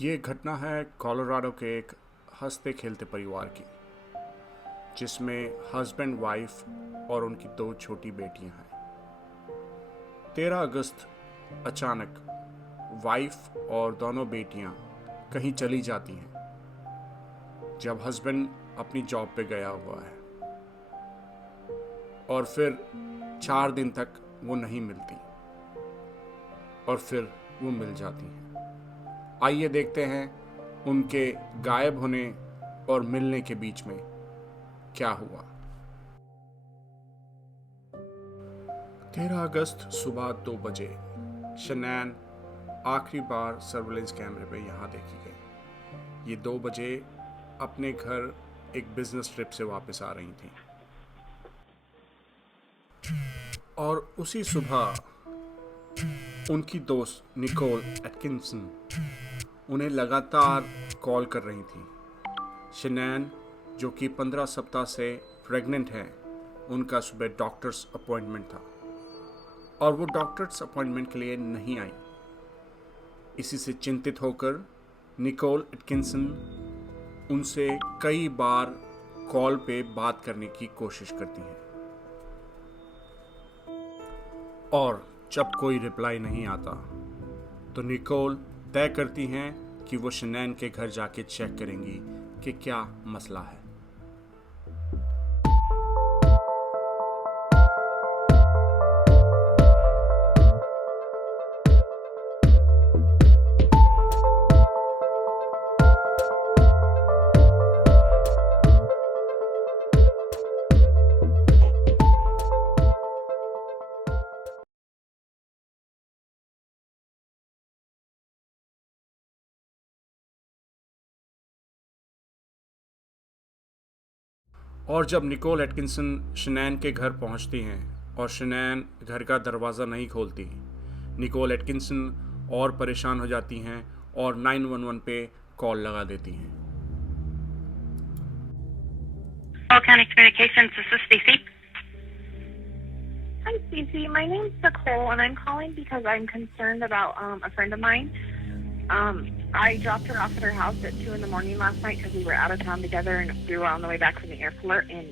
ये घटना है कोलोराडो के एक हंसते खेलते परिवार की, जिसमें हस्बैंड वाइफ और उनकी दो छोटी बेटियां हैं। 13 अगस्त अचानक वाइफ और दोनों बेटियां कहीं चली जाती हैं जब हस्बैंड अपनी जॉब पे गया हुआ है, और फिर 4 दिन तक वो नहीं मिलती और फिर वो मिल जाती हैं। आइए देखते हैं उनके गायब होने और मिलने के बीच में क्या हुआ। 13 अगस्त सुबह 2 बजे शनैन आखिरी बार सर्विलेंस कैमरे पे यहाँ देखी गई। ये 2 बजे अपने घर एक बिजनेस ट्रिप से वापस आ रही थी और उसी सुबह उनकी दोस्त निकोल एटकिंसन उन्हें लगातार कॉल कर रही थी। शनैन, जो कि 15 सप्ताह से प्रेग्नेंट है, उनका सुबह डॉक्टर्स अपॉइंटमेंट था और वो डॉक्टर्स अपॉइंटमेंट के लिए नहीं आई। इसी से चिंतित होकर निकोल एटकिंसन उनसे कई बार कॉल पे बात करने की कोशिश करती हैं और जब कोई रिप्लाई नहीं आता तो निकोल तय करती हैं कि वो शनैन के घर जाके चेक करेंगी कि क्या मसला है। और जब निकोल एटकिंसन शनैन के घर पहुंचती हैं और शनैन घर का दरवाज़ा नहीं खोलती, निकोल एटकिंसन और परेशान हो जाती हैं और 911 पे कॉल लगा देती हैं। County Communications, this is Stacy. Hi, Stacey. My name's Nicole, and I'm calling because I'm concerned about a friend of mine. I dropped her off at her house at 2 in the morning last night because we were out of town together, and we were on the way back from the airport, and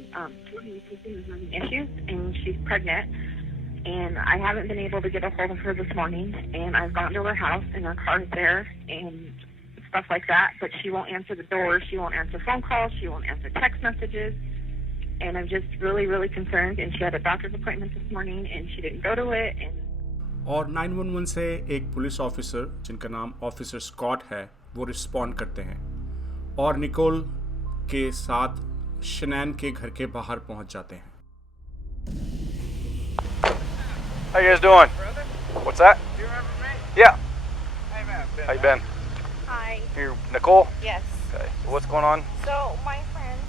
she was having issues, and she's pregnant, and I haven't been able to get a hold of her this morning, and I've gone to her house, and her car's there, and stuff like that, but she won't answer the door, she won't answer phone calls, she won't answer text messages, and I'm just really, really concerned, and she had a doctor's appointment this morning, and she didn't go to it, and और 911 से एक police officer, जिनका नाम officer Scott है, वो respond करते हैं और निकोल के साथ शनैन के घर के बाहर पहुंच जाते हैं। How you guys doing? Brother? What's that? Do you remember me? Yeah. Hey, man. Ben. How you been? Hi. You Nicole? Yes. Okay. So what's going on? So my friend,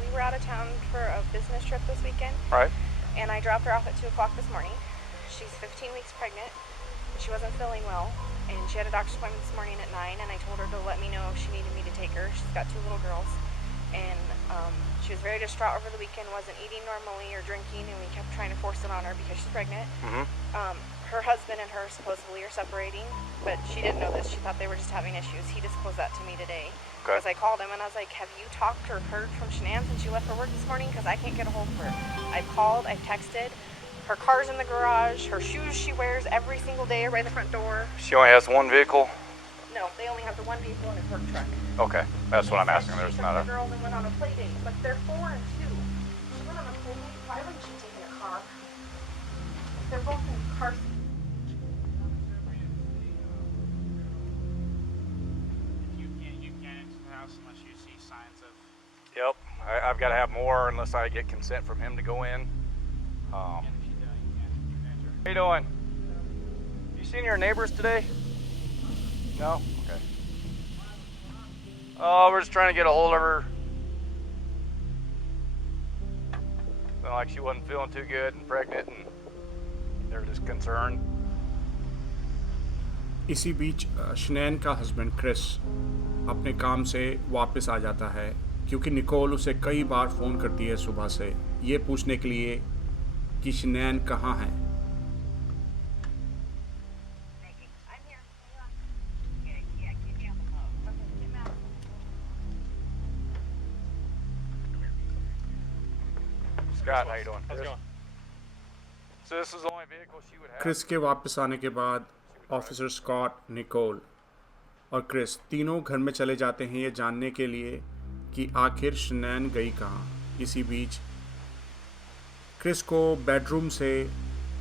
we were out of town for a business trip this weekend, All right. and I dropped her off at 2 o'clock this morning. She's 15 weeks pregnant. She wasn't feeling well, and she had a doctor's appointment this morning at 9, and I told her to let me know if she needed me to take her. She's got 2 little girls, and she was very distraught over the weekend, wasn't eating normally or drinking, and we kept trying to force it on her because she's pregnant. Mm-hmm. Her husband and her supposedly are separating, but she didn't know this. She thought they were just having issues. He disclosed that to me today. Okay. Because I called him and I was like, have you talked or heard from Shanann since you left for work this morning? Because I can't get a hold of her. I've called, I've texted. Her car's in the garage. Her shoes she wears every single day are by the front door. She only has one vehicle? No, they only have the one vehicle and his work truck. Okay. That's what I'm asking. She There's took not the a... girls and went on a play date, but they're 4 and 2. She went on a play date. Why wouldn't she take a car? They're both in car seats. You can't enter the house unless you see signs of. Yep. I've got to have more unless I get consent from him to go in. And if you can enter. How you doing? You seen your neighbors today? No? Okay. Oh, we're just trying to get a hold of her. Sounded like she wasn't feeling too good and pregnant, and they're just concerned. इसी बीच शनैन का husband Chris अपने काम से वापस आ जाता है, क्योंकि Nicol उसे कई बार फ़ोन करती है सुबह से ये पूछने के लिए कि शनैन कहाँ है। Scott, how you doing? How's it Chris? going? So this was the only vehicle she would have. Chris के वापस आने के बाद ऑफिसर स्कॉट, निकोल और क्रिस तीनों घर में चले जाते हैं ये जानने के लिए कि आखिर शनैन गई कहाँ। इसी बीच क्रिस को बेडरूम से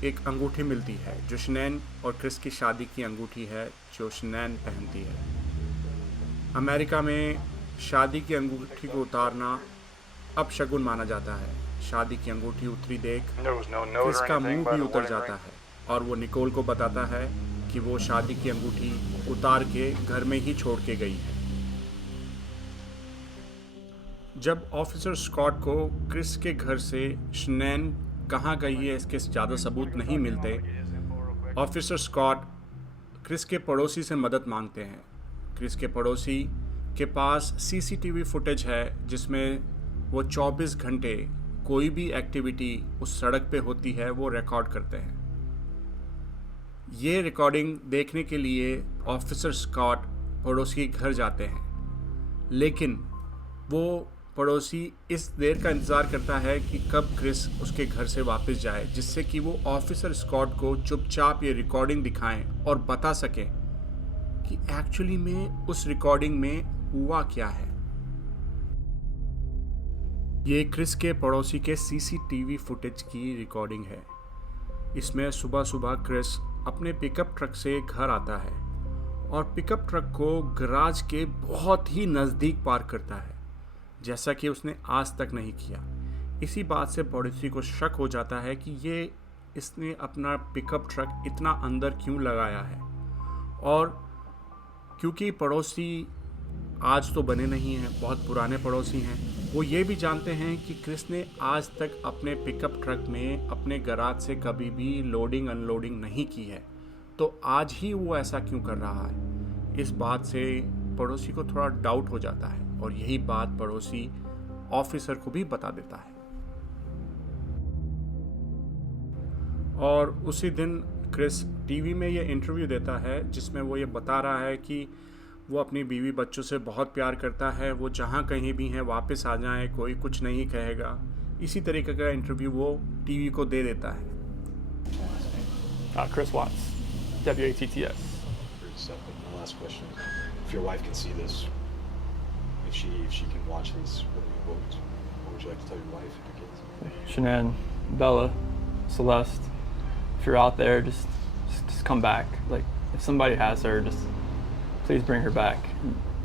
एक अंगूठी मिलती है जो शनैन और क्रिस की शादी की अंगूठी है जो शनैन पहनती है। अमेरिका में शादी की अंगूठी को उतारना अपशगुन माना जाता है। शादी की अंगूठी उतरी देख There was no note Chris or का anything मुंह by भी the उतर wedding जाता ring. है और वो निकोल को बताता है कि वो शादी की अंगूठी उतार के घर में ही छोड़ के गई है। जब ऑफिसर स्कॉट को क्रिस के घर से शनैन कहाँ गई है इसके ज़्यादा सबूत नहीं मिलते, ऑफिसर स्कॉट क्रिस के पड़ोसी से मदद मांगते हैं। क्रिस के पड़ोसी के पास सीसीटीवी फुटेज है जिसमें वो 24 घंटे कोई भी एक्टिविटी उस सड़क पे होती है वो रिकॉर्ड करते हैं। ये रिकॉर्डिंग देखने के लिए ऑफिसर स्कॉट पड़ोसी के घर जाते हैं, लेकिन वो पड़ोसी इस देर का इंतज़ार करता है कि कब क्रिस उसके घर से वापस जाए, जिससे कि वो ऑफिसर स्कॉट को चुपचाप ये रिकॉर्डिंग दिखाएं और बता सकें कि एक्चुअली में उस रिकॉर्डिंग में हुआ क्या है। ये क्रिस के पड़ोसी के सीसीटीवी फुटेज की रिकॉर्डिंग है। इसमें सुबह सुबह क्रिस अपने पिकअप ट्रक से घर आता है और पिकअप ट्रक को गराज के बहुत ही नज़दीक पार्क करता है, जैसा कि उसने आज तक नहीं किया। इसी बात से पड़ोसी को शक हो जाता है कि इसने अपना पिकअप ट्रक इतना अंदर क्यों लगाया है। और क्योंकि पड़ोसी आज तो बने नहीं हैं, बहुत पुराने पड़ोसी हैं, वो ये भी जानते हैं कि क्रिस ने आज तक अपने पिकअप ट्रक में अपने गराज से कभी भी लोडिंग अनलोडिंग नहीं की है, तो आज ही वो ऐसा क्यों कर रहा है। इस बात से पड़ोसी को थोड़ा डाउट हो जाता है और यही बात पड़ोसी ऑफिसर को भी बता देता है। और उसी दिन क्रिस टीवी में ये इंटरव्यू देता है जिसमें वो ये बता रहा है कि वो अपनी बीवी बच्चों से बहुत प्यार करता है, वो जहाँ कहीं भी हैं वापस आ जाएं, कोई कुछ नहीं कहेगा। इसी तरीके का इंटरव्यू वो टीवी को दे देता है। Chris Watts, WATTS. Very simple. My last question: if your wife can see this, if she can watch this, what would you like to tell your wife and your kids? Shanann, Bella, Celeste, if you're out there, just come back. Like, if somebody has her, just please bring her back.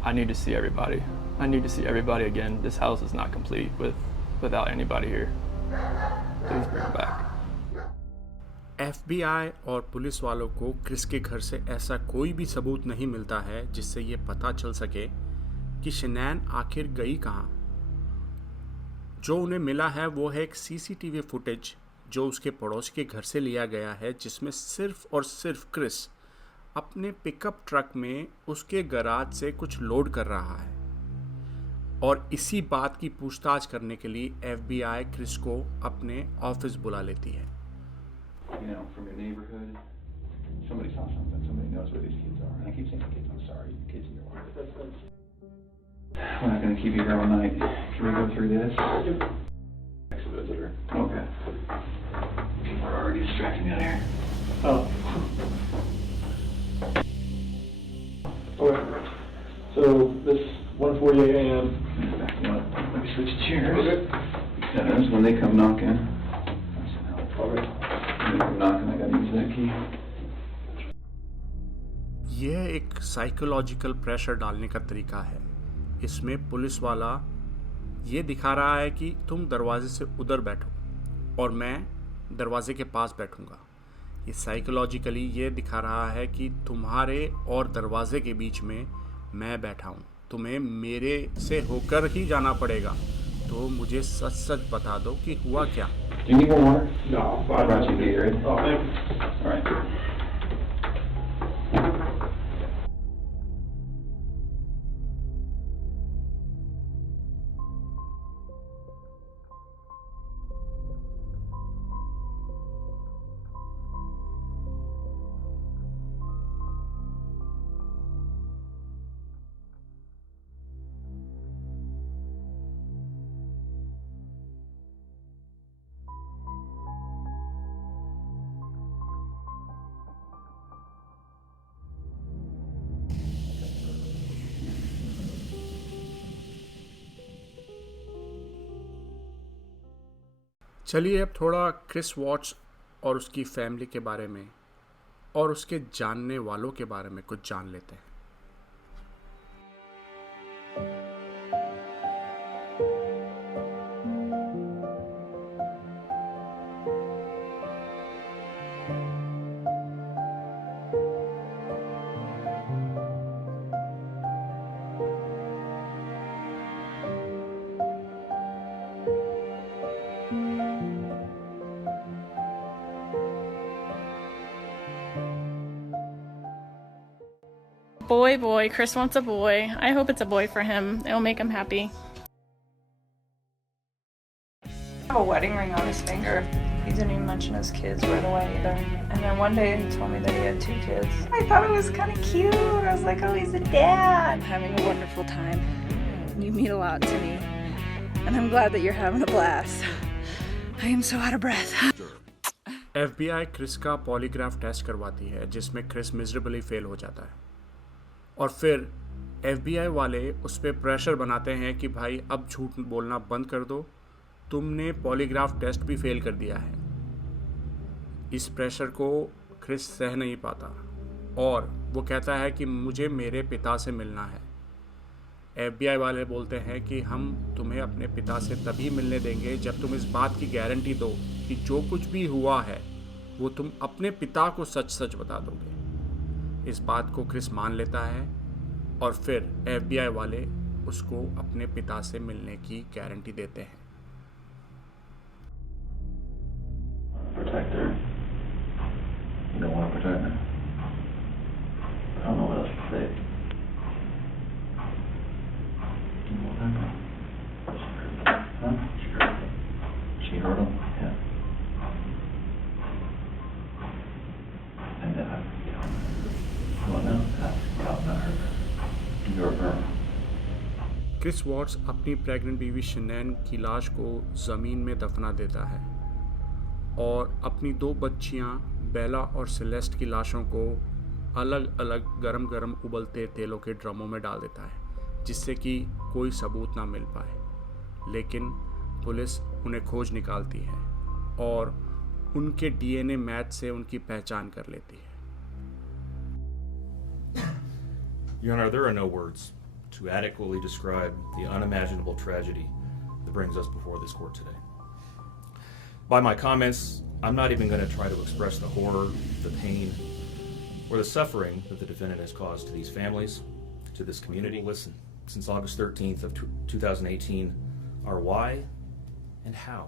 I need to see everybody. I need to see everybody again. This house is not complete without anybody here. Please bring her back. FBI और police वालों को Chris के घर से ऐसा कोई भी सबूत नहीं मिलता है जिससे ये पता चल सके कि शनैन आखिर गई कहाँ। जो उन्हें मिला है वो है एक सीसीटीवी फुटेज जो उसके पड़ोस के घर से लिया गया है, जिसमें सिर्फ और सिर्फ क्रिस अपने पिकअप ट्रक में उसके गराज से कुछ लोड कर रहा है। और इसी बात की पूछताछ करने के लिए FBI क्रिस को अपने ऑफिस बुला लेती है। You know, from your neighborhood, somebody saw something. Somebody knows where these kids are. And I keep saying kids. I'm sorry, kids and your wife. We're not going to keep you here all night. Can we go through this? Next visitor. Okay. People are already distracting me out here. Oh. Okay. So this 1:48 a.m. Let me switch chairs. Okay. That's when they come knocking. Okay. यह एक psychological pressure डालने का तरीका है। इसमें police वाला ये दिखा रहा है कि तुम दरवाजे से उधर बैठो और मैं दरवाजे के पास बैठूंगा। ये साइकोलॉजिकली ये दिखा रहा है कि तुम्हारे और दरवाजे के बीच में मैं बैठा हूँ, तुम्हें मेरे से होकर ही जाना पड़ेगा, तो मुझे सच सच बता दो कि हुआ क्या। Do you need more water? No. I brought you Gatorade. Oh, thank you. All right. चलिए अब थोड़ा क्रिस वॉट्स और उसकी फैमिली के बारे में और उसके जानने वालों के बारे में कुछ जान लेते हैं। Boy, Chris wants a boy. I hope it's a boy for him. It'll make him happy. I have a wedding ring on his finger. He didn't even mention his kids right away either. And then one day he told me that he had 2 kids. I thought it was kind of cute. I was like, oh, he's a dad. I'm having a wonderful time. You mean a lot to me. And I'm glad that you're having a blast. I am so out of breath. FBI Chris का polygraph test करवाती है जिसमें Chris miserably fail हो जाता है और फिर FBI वाले उस पर प्रेशर बनाते हैं कि भाई अब झूठ बोलना बंद कर दो, तुमने पॉलीग्राफ टेस्ट भी फेल कर दिया है। इस प्रेशर को क्रिस सह नहीं पाता और वो कहता है कि मुझे मेरे पिता से मिलना है। FBI वाले बोलते हैं कि हम तुम्हें अपने पिता से तभी मिलने देंगे जब तुम इस बात की गारंटी दो कि जो कुछ भी हुआ है वो तुम अपने पिता को सच सच बता दोगे। इस बात को क्रिस मान लेता है और फिर FBI वाले उसको अपने पिता से मिलने की गारंटी देते हैं। Protect her. You don't want to protect her. I don't know what else to say. What happened? Huh? She hurt him. She hurt him? Yeah. And what now? Not her. You're her. Chris Watts अपनी pregnant बीवी Shanann की लाश को ज़मीन में दफना देता है और अपनी 2 बच्चियां बेला और सेलेस्ट की लाशों को अलग अलग गरम गरम उबलते तेलों के ड्रमों में डाल देता है जिससे कि कोई सबूत ना मिल पाए। लेकिन पुलिस उन्हें खोज निकालती है और उनके DNA मैच से उनकी पहचान कर लेती है। Your Honor, there are no words to adequately describe the unimaginable tragedy that brings us before this court today. By my comments, I'm not even going to try to express the horror, the pain, or the suffering that the defendant has caused to these families, to this community. Listen, since August 13th of 2018, are why and how?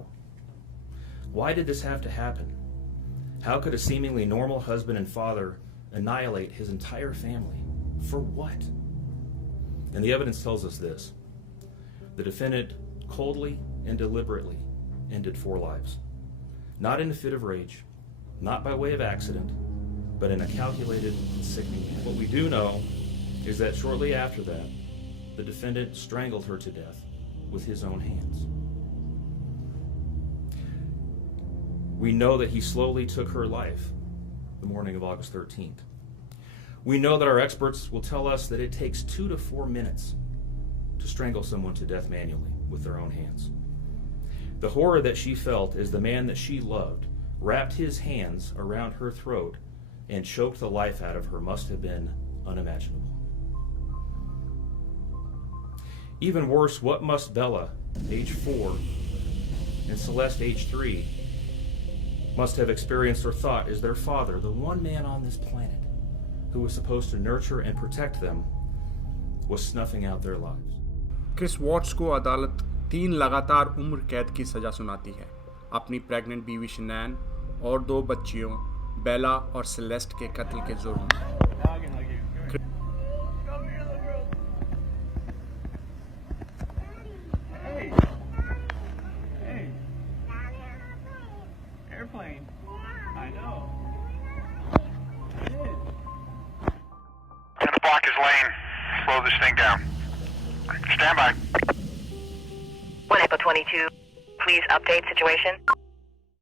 Why did this have to happen? How could a seemingly normal husband and father annihilate his entire family? For what? And the evidence tells us this. The defendant coldly and deliberately ended 4 lives. Not in a fit of rage, not by way of accident, but in a calculated and sickening manner. What we do know is that shortly after that, the defendant strangled her to death with his own hands. We know that he slowly took her life the morning of August 13th. We know that our experts will tell us that it takes 2 to 4 minutes to strangle someone to death manually with their own hands. The horror that she felt as the man that she loved wrapped his hands around her throat and choked the life out of her must have been unimaginable. Even worse, what must Bella, age 4, and Celeste, age 3, must have experienced or thought as their father, the one man on this planet who was supposed to nurture and protect them, was snuffing out their lives. Chris Watts को अदालत 3 लगातार उम्र कैद की सज़ा सुनाती है अपनी प्रेग्नेंट बीवी शनैन और 2 बच्चियों बेला और सेलेस्ट के कत्ल के जुर्म में। Airplane. I know. 10 block his lane. Slow this thing down. Stand by. 1 April 22. Please update situation.